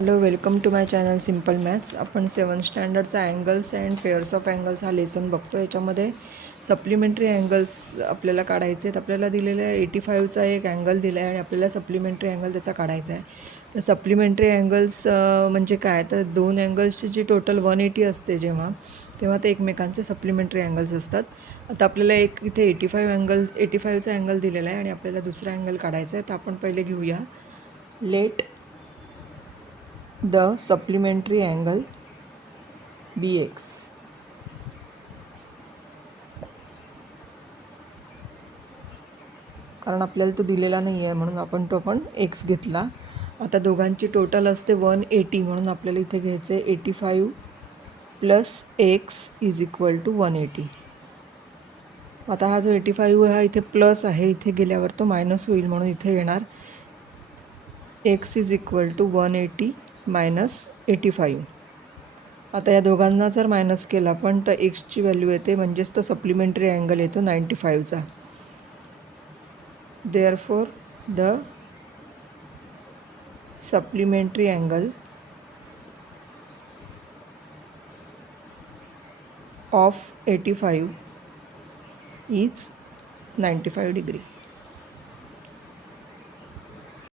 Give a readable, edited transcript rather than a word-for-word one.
Hello, welcome to my channel simple maths. आपण 7th स्टँडर्डचा angles and pairs of angles हा lesson बघतो. याच्यामध्ये सप्लिमेंटरी अँगल्स आपल्याला काढायचे आहेत. आपल्याला दिलेलं आहे 85चा एक अँगल दिला आहे आणि आपल्याला सप्लिमेंटरी अँगल त्याचा काढायचा आहे. तर सप्लिमेंटरी अँगल्स म्हणजे काय, तर दोन अँगल्सची जी टोटल 180 असते तेव्हा ते एकमेकांचे सप्लिमेंटरी अँगल्स असतात. आता आपल्याला एक इथे 85चा अँगल दिलेला आहे आणि आपल्याला दुसरा अँगल काढायचा आहे. तर आपण पहिले घेऊया late the supplementary angle bx. कारण आपल्याला तो दिलेला नाही आहे म्हणून आपण x घेतला. आता दोघांची टोटल असते 180 म्हणून आपल्याला इथे घ्यायचं आहे 85 plus x is equal to 180. आता हा जो 85 हा इथे प्लस आहे, इथे गेल्यावर तो मायनस होईल म्हणून इथे येणार x is equal to 180 minus 85. आता या दोघांना जर मायनस केला पण तर एक्सची व्हॅल्यू येते, म्हणजेच तो सप्लिमेंटरी अँगल येतो 95चा. Therefore the supplementary angle of 85 is 95 degree.